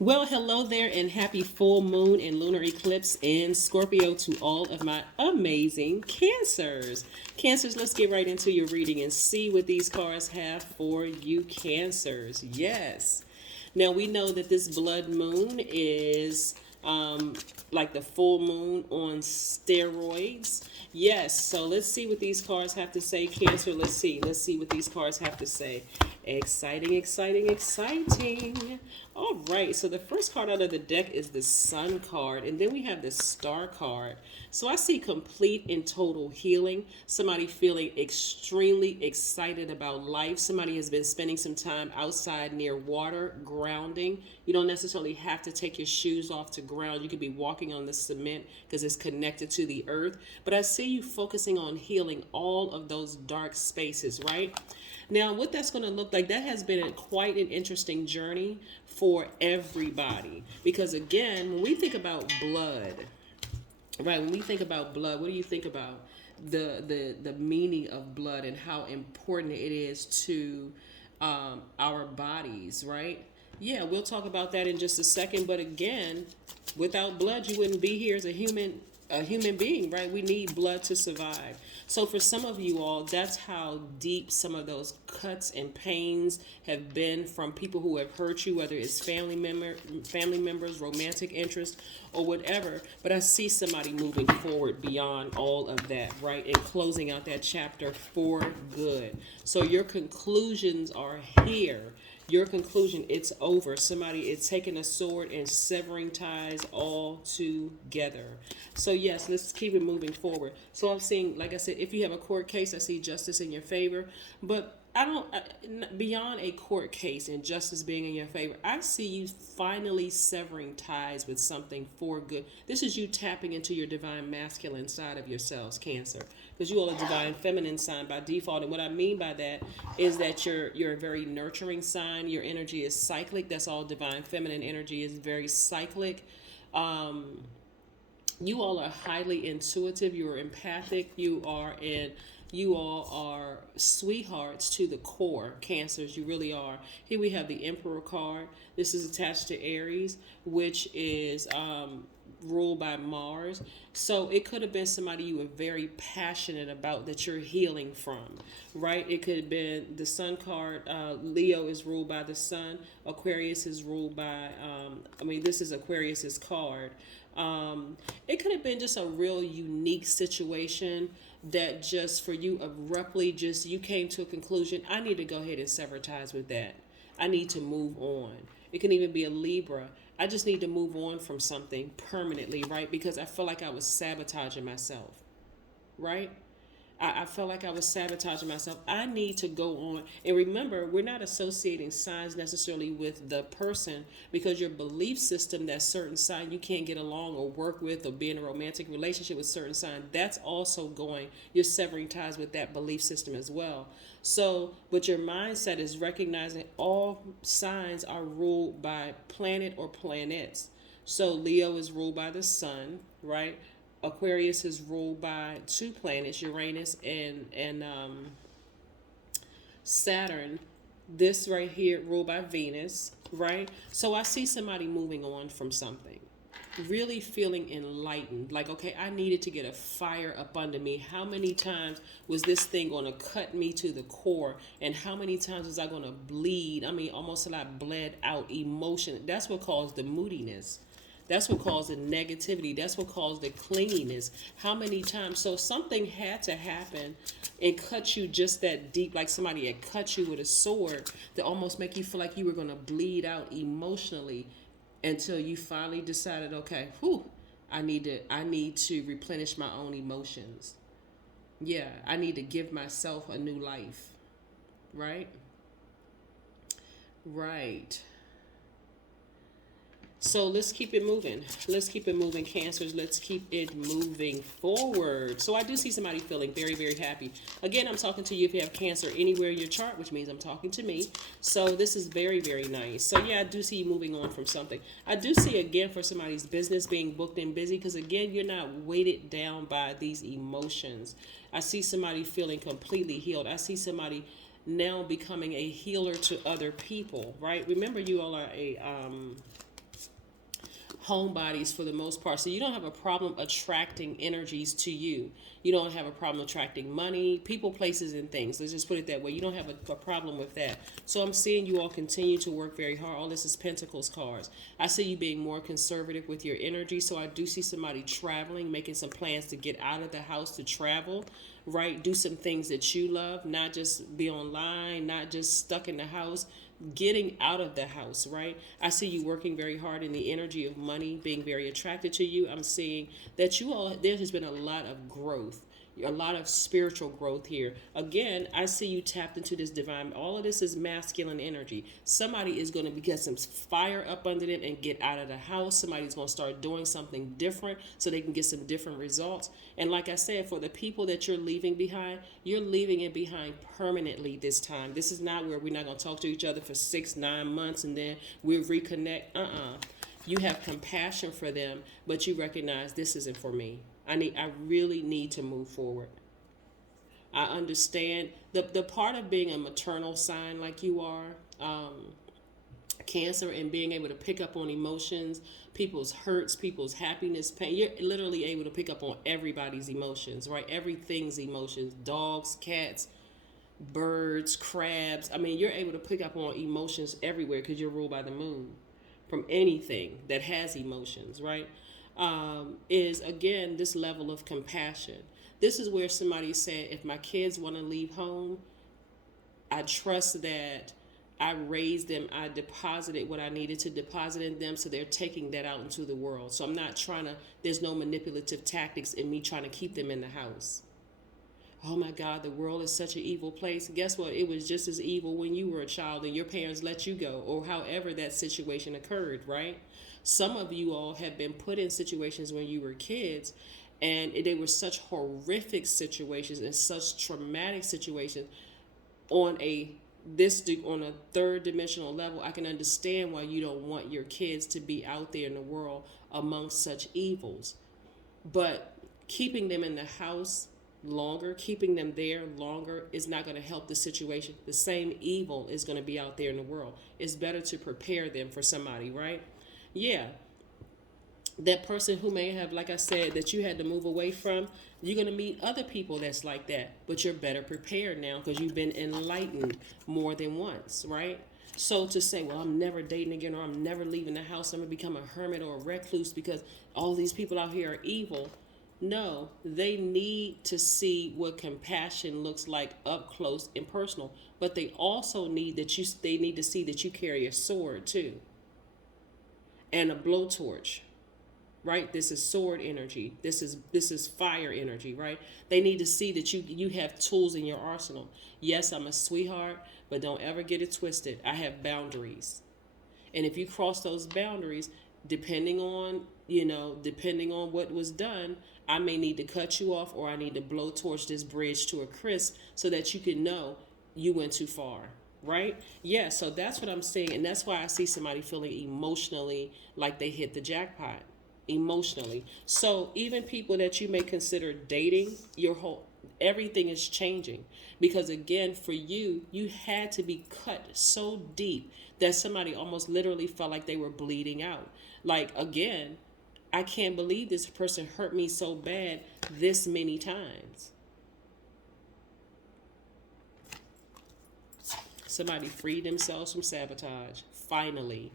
Well, hello there, and happy full moon and lunar eclipse in Scorpio to all of my amazing Cancers. Cancers, let's get right into your reading and see what these cards have for you, Cancers. Yes. Now, we know that this blood moon is like the full moon on steroids. Yes, so let's see what these cards have to say, Cancer. Let's see. Let's see what these cards have to say. Exciting, exciting, exciting. All right, so the first card out of the deck is the Sun card, and then we have the Star card. So I see complete and total healing. Somebody feeling extremely excited about life. Somebody has been spending some time outside near water, grounding. You don't necessarily have to take your shoes off to ground. You could be walking on the cement because it's connected to the earth. But I see you focusing on healing all of those dark spaces, right? Now, what that's going to look like, that has been quite an interesting journey for everybody. Because again, when we think about blood, right, when we think about blood, what do you think about? The meaning of blood and how important it is to our bodies, right? Yeah, we'll talk about that in just a second. But again, without blood, you wouldn't be here as a human being, right? We need blood to survive. So for some of you all, that's how deep some of those cuts and pains have been from people who have hurt you, whether it's family members, romantic interest, or whatever. But I see somebody moving forward beyond all of that, right? And closing out that chapter for good. So your conclusions are here. Your conclusion, it's over. Somebody is taking a sword and severing ties all together. So yes, let's keep it moving forward. So I'm seeing, like I said, if you have a court case, I see justice in your favor. But beyond a court case and justice being in your favor, I see you finally severing ties with something for good. This is you tapping into your divine masculine side of yourselves, Cancer, because you all are divine feminine sign by default. And what I mean by that is that you're a very nurturing sign. Your energy is cyclic. That's all divine feminine energy is, very cyclic. You all are highly intuitive. You are empathic. You all are sweethearts to the core, Cancers. You really are. Here we have the Emperor card. This is attached to Aries, which is ruled by Mars. So it could have been somebody you were very passionate about that you're healing from, right? It could have been the Sun card. Leo is ruled by the Sun. Aquarius is ruled by, this is Aquarius's card. It could have been just a real unique situation that just for you abruptly just you came to a conclusion. I need to go ahead and sever ties with that. I need to move on. It can even be a Libra. I just need to move on from something permanently, right? Because I feel like I was sabotaging myself, right? I felt like I was sabotaging myself. I need to go on. And remember, we're not associating signs necessarily with the person, because your belief system, that certain sign you can't get along or work with or be in a romantic relationship with certain sign, that's also you're severing ties with that belief system as well. So, but your mindset is recognizing all signs are ruled by planet or planets. So Leo is ruled by the sun, right? Aquarius is ruled by two planets, Uranus and Saturn. This right here ruled by Venus, right? So I see somebody moving on from something, really feeling enlightened. Like, okay, I needed to get a fire up under me. How many times was this thing going to cut me to the core? And how many times was I going to bleed? Almost till I bled out emotion. That's what caused the moodiness. That's what caused the negativity. That's what caused the clinginess. How many times? So something had to happen and cut you just that deep, like somebody had cut you with a sword, to almost make you feel like you were going to bleed out emotionally, until you finally decided, okay, I need to replenish my own emotions. Yeah, I need to give myself a new life. Right? Right. So let's keep it moving. Let's keep it moving, Cancers. Let's keep it moving forward. So I do see somebody feeling very, very happy. Again, I'm talking to you if you have Cancer anywhere in your chart, which means I'm talking to me. So this is very, very nice. So yeah, I do see you moving on from something. I do see, again, for somebody's business being booked and busy, because again, you're not weighted down by these emotions. I see somebody feeling completely healed. I see somebody now becoming a healer to other people, right? Remember, you all are homebodies for the most part. So you don't have a problem attracting energies to you. You don't have a problem attracting money, people, places, and things. Let's just put it that way. You don't have a problem with that. So I'm seeing you all continue to work very hard. All this is Pentacles cards. I see you being more conservative with your energy. So I do see somebody traveling, making some plans to get out of the house, to travel, right? Do some things that you love, not just be online, not just stuck in the house. Getting out of the house, right? I see you working very hard in the energy of money, being very attracted to you. I'm seeing that you all, there has been a lot of growth, a lot of spiritual growth here. Again, I see you tapped into this divine. All of this is masculine energy. Somebody is going to get some fire up under them and get out of the house. Somebody's going to start doing something different so they can get some different results. And like I said, for the people that you're leaving behind, you're leaving it behind permanently this time. This is not where we're not going to talk to each other for 6-9 months and then we'll reconnect. You have compassion for them, but you recognize this isn't for me. I really need to move forward. I understand the part of being a maternal sign like you are, Cancer, and being able to pick up on emotions, people's hurts, people's happiness, pain. You're literally able to pick up on everybody's emotions, right? Everything's emotions, dogs, cats, birds, crabs. I mean, you're able to pick up on emotions everywhere because you're ruled by the moon. From anything that has emotions, right? Is again this level of compassion. This is where somebody said, if my kids want to leave home, I trust that I raised them, I deposited what I needed to deposit in them, so they're taking that out into the world. So I'm not trying to, there's no manipulative tactics in me trying to keep them in the house. Oh my God, the world is such an evil place. Guess what? It was just as evil when you were a child and your parents let you go, or however that situation occurred, right? Some of you all have been put in situations when you were kids, and they were such horrific situations and such traumatic situations on a third dimensional level. I can understand why you don't want your kids to be out there in the world amongst such evils. But keeping them in the house longer, keeping them there longer is not going to help the situation. The same evil is going to be out there in the world. It's better to prepare them for somebody, right? Yeah. That person who may have, like I said, that you had to move away from, you're going to meet other people that's like that, but you're better prepared now because you've been enlightened more than once, right? So to say, well, I'm never dating again, or I'm never leaving the house, I'm going to become a hermit or a recluse because all these people out here are evil. No, they need to see what compassion looks like up close and personal, but they also need they need to see that you carry a sword too, and a blowtorch, right? This is sword energy. This is fire energy, right? They need to see that you have tools in your arsenal. Yes, I'm a sweetheart, but don't ever get it twisted. I have boundaries, and if you cross those boundaries, depending on what was done, I may need to cut you off, or I need to blowtorch this bridge to a crisp so that you can know you went too far, right? Yeah, so that's what I'm saying. And that's why I see somebody feeling emotionally like they hit the jackpot emotionally. So even people that you may consider dating, everything is changing. Because again, for you had to be cut so deep that somebody almost literally felt like they were bleeding out. Like, again, I can't believe this person hurt me so bad this many times. Somebody freed themselves from sabotage. Finally,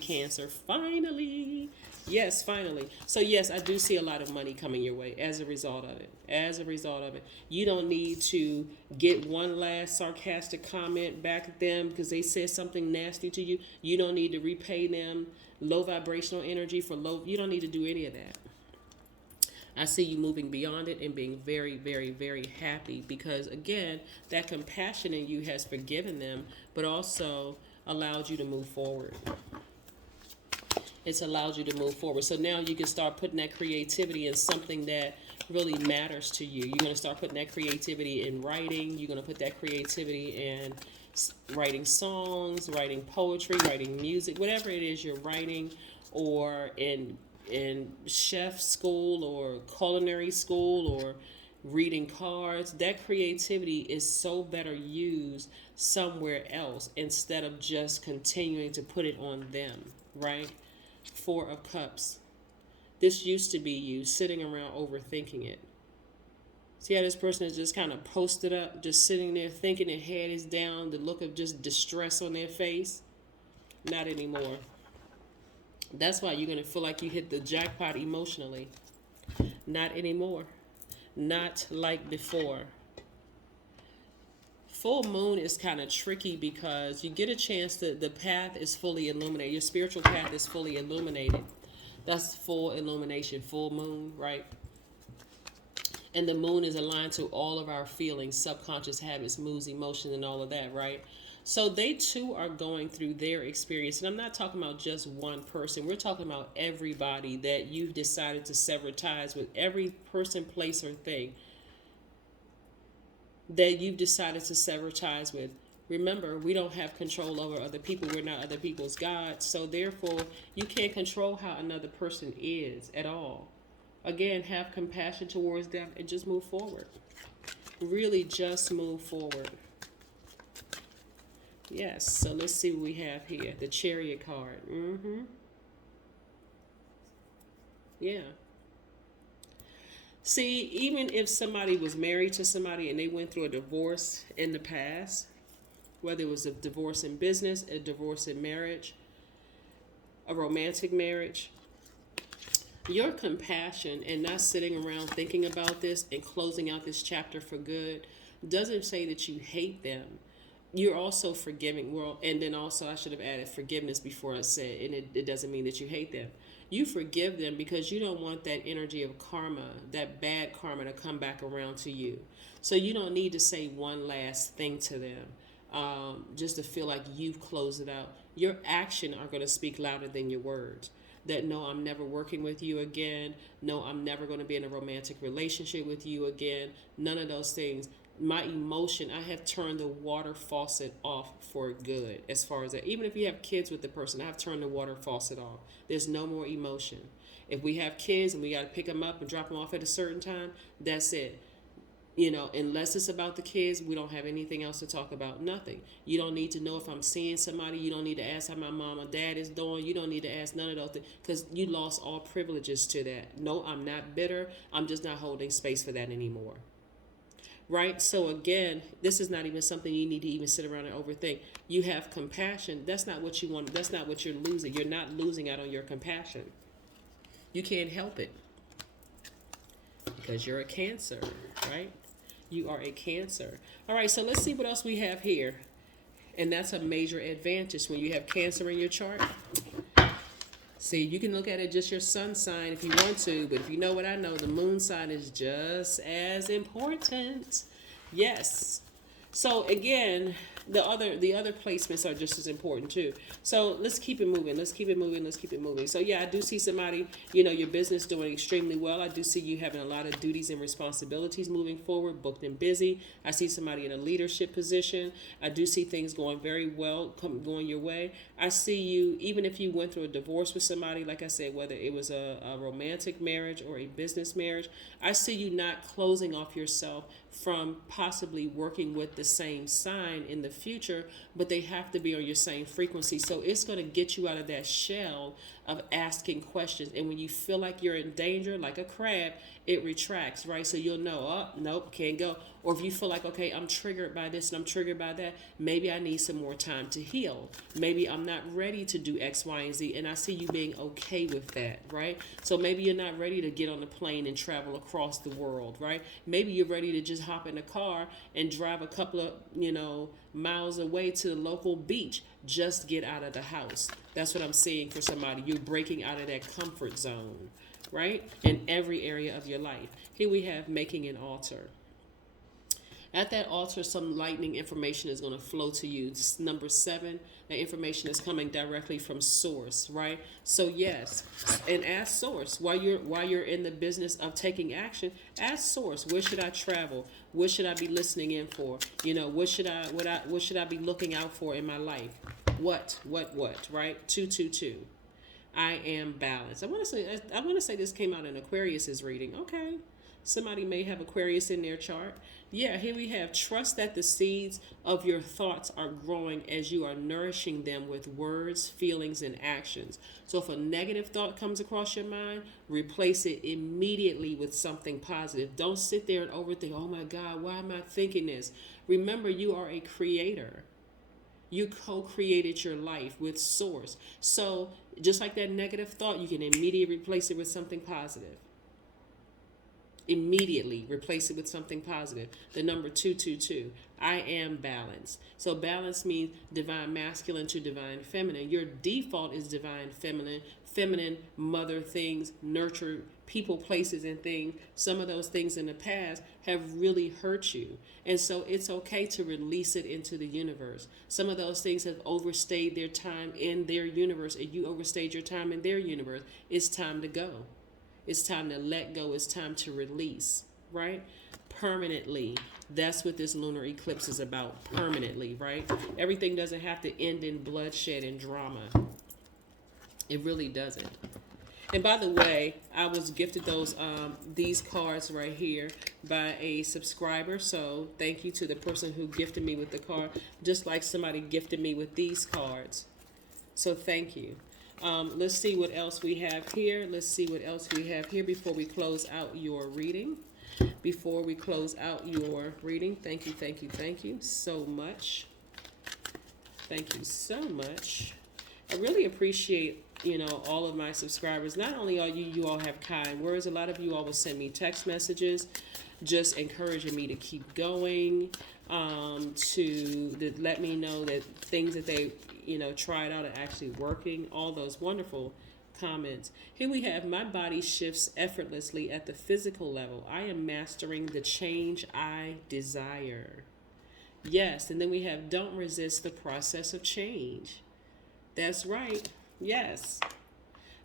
Cancer, finally. Yes, finally. So yes, I do see a lot of money coming your way as a result of it. You don't need to get one last sarcastic comment back at them because they said something nasty to you. You don't need to repay them low vibrational energy for low. You don't need to do any of that. I see you moving beyond it and being very, very, very happy because, again, that compassion in you has forgiven them, but also allowed you to move forward. It's allowed you to move forward. So now you can start putting that creativity in something that really matters to you. You're going to start putting that creativity in writing. You're going to put that creativity in writing songs, writing poetry, writing music, whatever it is you're writing, or in chef school or culinary school or reading cards. That creativity is so better used somewhere else instead of just continuing to put it on them, right? Four of Cups. This used to be you sitting around overthinking it. See how this person is just kind of posted up, just sitting there thinking their head is down, the look of just distress on their face? Not anymore. That's why you're going to feel like you hit the jackpot emotionally. Not anymore. Not like before. Full moon is kind of tricky because you get a chance that the path is fully illuminated. Your spiritual path is fully illuminated. That's full illumination, full moon, right? And the moon is aligned to all of our feelings, subconscious habits, moods, emotions, and all of that, right? So they too are going through their experience. And I'm not talking about just one person. We're talking about everybody that you've decided to sever ties with, every person, place, or thing that you've decided to sever ties with. Remember, we don't have control over other people. We're not other people's gods. So therefore, you can't control how another person is at all. Again, have compassion towards them and just move forward. Really just move forward. Yes, so let's see what we have here. The Chariot card. Yeah. See, even if somebody was married to somebody and they went through a divorce in the past, whether it was a divorce in business, a divorce in marriage, a romantic marriage, your compassion and not sitting around thinking about this and closing out this chapter for good doesn't say that you hate them. You're also forgiving. Well, and then also I should have added forgiveness before I said, and it doesn't mean that you hate them. You forgive them because you don't want that energy of karma, that bad karma, to come back around to you. So you don't need to say one last thing to them just to feel like you've closed it out. Your action are going to speak louder than your words. That no, I'm never working with you again. No, I'm never going to be in a romantic relationship with you again. None of those things. My emotion, I have turned the water faucet off for good as far as that. Even if you have kids with the person, I have turned the water faucet off. There's no more emotion. If we have kids and we got to pick them up and drop them off at a certain time, that's it. You know, unless it's about the kids, we don't have anything else to talk about. Nothing. You don't need to know if I'm seeing somebody. You don't need to ask how my mom or dad is doing. You don't need to ask none of those things because you lost all privileges to that. No, I'm not bitter. I'm just not holding space for that anymore. Right? So again, this is not even something you need to even sit around and overthink. You have compassion. That's not what you want. That's not what you're losing. You're not losing out on your compassion. You can't help it because you're a Cancer, right? You are a Cancer. All right, so let's see what else we have here. And that's a major advantage when you have Cancer in your chart. See, you can look at it just your sun sign if you want to, but if you know what I know, the moon sign is just as important. Yes. So again, the other placements are just as important too. So let's keep it moving. Let's keep it moving. Let's keep it moving. So yeah, I do see somebody, you know, your business doing extremely well. I do see you having a lot of duties and responsibilities moving forward, booked and busy. I see somebody in a leadership position. I do see things going very well, going your way. I see you, even if you went through a divorce with somebody, like I said, whether it was a romantic marriage or a business marriage, I see you not closing off yourself from possibly working with the same sign in the future, but they have to be on your same frequency. So it's going to get you out of that shell of asking questions. And when you feel like you're in danger, like a crab, it retracts, right? So you'll know, oh, nope, can't go. Or if you feel like, okay, I'm triggered by this and I'm triggered by that, maybe I need some more time to heal. Maybe I'm not ready to do X, Y, and Z. And I see you being okay with that, right? So maybe you're not ready to get on the plane and travel across the world, right? Maybe you're ready to just hop in a car and drive a couple of, miles away to the local beach. Just get out of the house. That's what I'm seeing for somebody. You're breaking out of that comfort zone, right? In every area of your life. Here we have making an altar. At that altar, some lightning information is going to flow to you. This number 7, the information is coming directly from source, right? So yes, and ask source while you're in the business of taking action. Ask source. Where should I travel? What should I be listening in for? What should I be looking out for in my life? What? Right? 222. I am balanced. I want to say this came out in Aquarius's reading. Okay. Somebody may have Aquarius in their chart. Yeah, here we have trust that the seeds of your thoughts are growing as you are nourishing them with words, feelings, and actions. So if a negative thought comes across your mind, replace it immediately with something positive. Don't sit there and overthink, oh my God, why am I thinking this? Remember, you are a creator. You co-created your life with source. So just like that negative thought, you can immediately replace it with something positive. Immediately replace it with something positive. The number 222. I am balanced. So balance means divine masculine to divine feminine. Your default is divine feminine. Feminine, mother things, nurture people, places, and things. Some of those things in the past have really hurt you. And so it's okay to release it into the universe. Some of those things have overstayed their time in their universe, and you overstayed your time in their universe. It's time to go. It's time to let go. It's time to release, right? Permanently. That's what this lunar eclipse is about. Permanently, right? Everything doesn't have to end in bloodshed and drama. It really doesn't. And by the way, I was gifted these cards right here by a subscriber. So thank you to the person who gifted me with the card, just like somebody gifted me with these cards. So thank you. Let's see what else we have here. Let's see what else we have here before we close out your reading. Before we close out your reading, thank you, thank you, thank you so much. Thank you so much. I really appreciate, all of my subscribers. Not only are you all have kind words. A lot of you all will send me text messages just encouraging me to keep going, to let me know that things that they tried out are actually working. All those wonderful comments. Here we have, my body shifts effortlessly at the physical level. I am mastering the change I desire. Yes, and then we have, don't resist the process of change. That's right. Yes.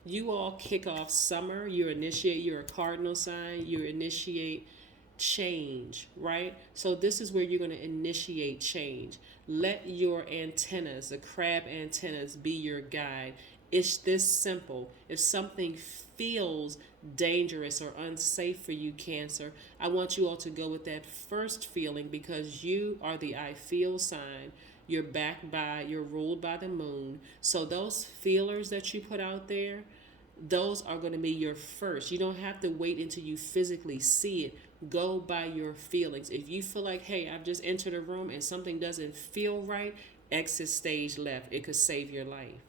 You all kick off summer. You're a cardinal sign. You initiate change, right? So this is where you're going to initiate change. Let your antennas, the crab antennas, be your guide. It's this simple. If something feels dangerous or unsafe for you, Cancer, I want you all to go with that first feeling, because you are the I feel sign. You're ruled by the moon. So those feelers that you put out there, those are going to be your first. You don't have to wait until you physically see it. Go by your feelings. If you feel like, hey, I've just entered a room and something doesn't feel right, exit stage left. It could save your life.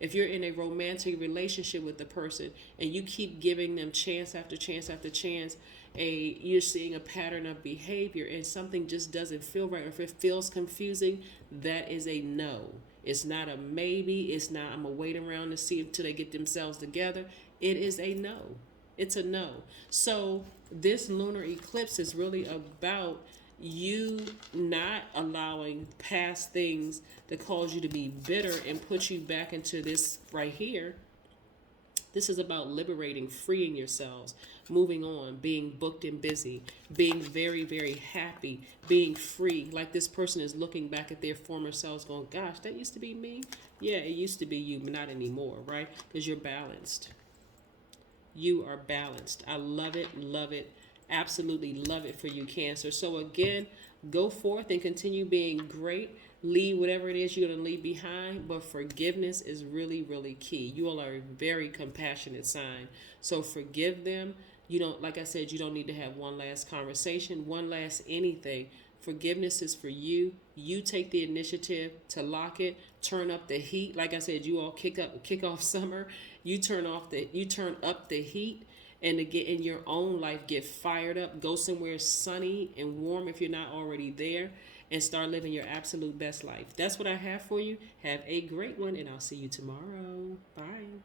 If you're in a romantic relationship with the person and you keep giving them chance after chance after chance, you're seeing a pattern of behavior and something just doesn't feel right, or if it feels confusing, that is a no. It's not a maybe. It's not, I'm going to wait around to see until they get themselves together. It is a no. It's a no. So this lunar eclipse is really about you not allowing past things that cause you to be bitter and put you back into this right here. This is about liberating, freeing yourselves, moving on, being booked and busy, being very, very happy, being free. Like this person is looking back at their former selves going, gosh, that used to be me. Yeah, it used to be you, but not anymore, right? Because you're balanced. You are balanced. I love it, absolutely love it for you, Cancer. So again, go forth and continue being great. Leave whatever it is you're going to leave behind, but forgiveness is really, really key. You all are a very compassionate sign. So forgive them. You don't, like I said, you don't need to have one last conversation, one last anything. Forgiveness is for you. You take the initiative to lock it, turn up the heat. Like I said, you all kick off summer. You turn up the heat, and to get in your own life, get fired up, go somewhere sunny and warm if you're not already there, and start living your absolute best life. That's what I have for you. Have a great one, and I'll see you tomorrow. Bye.